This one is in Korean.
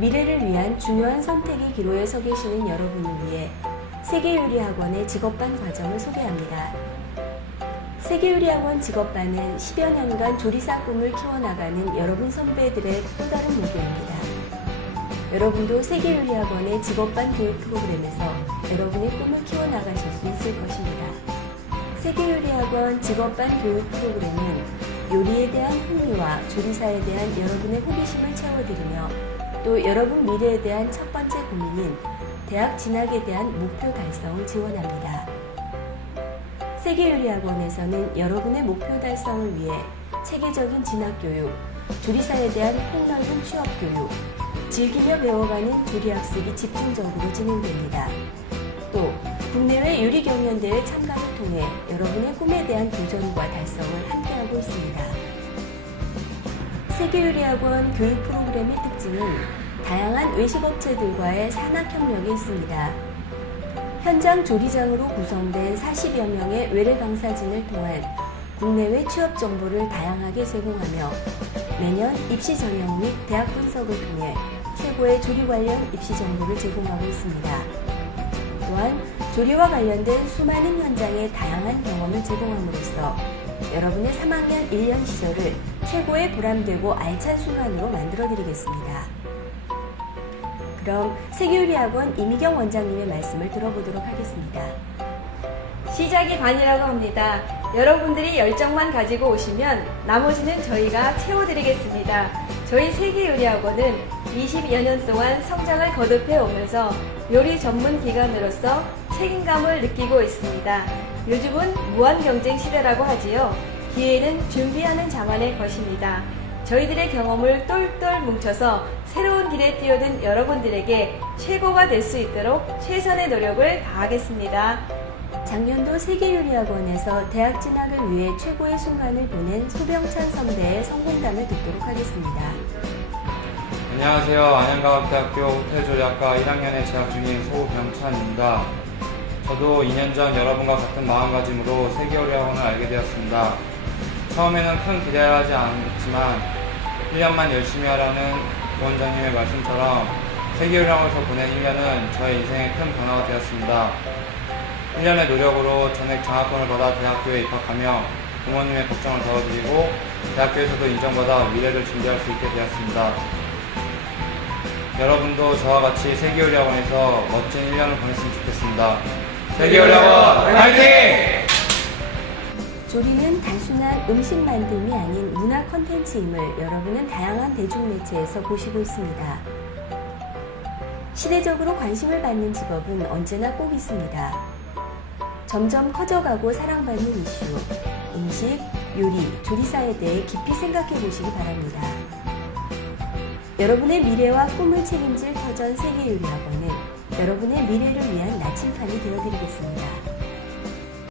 미래를 위한 중요한 선택의 기로에 서 계시는 여러분을 위해 세계요리학원의 직업반 과정을 소개합니다. 세계요리학원 직업반은 10여 년간 조리사 꿈을 키워나가는 여러분 선배들의 또 다른 모교입니다. 여러분도 세계요리학원의 직업반 교육 프로그램에서 여러분의 꿈을 키워나가실 수 있을 것입니다. 세계요리학원 직업반 교육 프로그램은 요리에 대한 흥미와 조리사에 대한 여러분의 호기심을 채워드리며 또 여러분 미래에 대한 첫 번째 고민인 대학 진학에 대한 목표 달성을 지원합니다. 세계요리학원에서는 여러분의 목표 달성을 위해 체계적인 진학교육, 조리사에 대한 폭넓은 취업교육, 즐기며 배워가는 조리학습이 집중적으로 진행됩니다. 또 국내외 요리 경연대회 참가를 통해 여러분의 꿈에 대한 도전과 달성을 함께하고 있습니다. 세계요리학원 교육 프로그램의 특징은 다양한 외식업체들과의 산학협력이 있습니다. 현장 조리장으로 구성된 40여 명의 외래 강사진을 통한 국내외 취업 정보를 다양하게 제공하며 매년 입시 전형 및 대학 분석을 통해 최고의 조리 관련 입시 정보를 제공하고 있습니다. 또한 조리와 관련된 수많은 현장의 다양한 경험을 제공함으로써 여러분의 3학년 1년 시절을 최고의 보람되고 알찬 순간으로 만들어 드리겠습니다. 그럼 세계요리학원 이미경 원장님의 말씀을 들어보도록 하겠습니다. 시작이 반이라고 합니다. 여러분들이 열정만 가지고 오시면 나머지는 저희가 채워드리겠습니다. 저희 세계요리학원은 20여 년 동안 성장을 거듭해 오면서 요리 전문 기관으로서 책임감을 느끼고 있습니다. 요즘은 무한 경쟁 시대라고 하지요. 기회는 준비하는 자만의 것입니다. 저희들의 경험을 똘똘 뭉쳐서 새로운 길에 뛰어든 여러분들에게 최고가 될 수 있도록 최선의 노력을 다하겠습니다. 작년도 세계요리학원에서 대학 진학을 위해 최고의 순간을 보낸 소병찬 선배의 성공담을 듣도록 하겠습니다. 안녕하세요. 안양과학대학교 호텔조리학과 1학년에 재학 중인 소병찬입니다. 저도 2년 전 여러분과 같은 마음가짐으로 세계요리학원을 알게 되었습니다. 처음에는 큰 기대를 하지 않았지만 1년만 열심히 하라는 부원장님의 말씀처럼 세계요리학원에서 보낸 1년은 저의 인생에 큰 변화가 되었습니다. 1년의 노력으로 전액 장학금을 받아 대학교에 입학하며 부모님의 걱정을 덜어드리고 대학교에서도 인정받아 미래를 준비할 수 있게 되었습니다. 여러분도 저와 같이 세계요리학원에서 멋진 1년을 보냈으면 좋겠습니다. 세계요리학원 화이팅! 조리는 단순한 음식 만듦이 아닌 문화 컨텐츠임을 여러분은 다양한 대중매체에서 보시고 있습니다. 시대적으로 관심을 받는 직업은 언제나 꼭 있습니다. 점점 커져가고 사랑받는 이슈, 음식, 요리, 조리사에 대해 깊이 생각해 보시기 바랍니다. 여러분의 미래와 꿈을 책임질 터전 세계요리학원은 여러분의 미래를 위한 나침판이 되어드리겠습니다.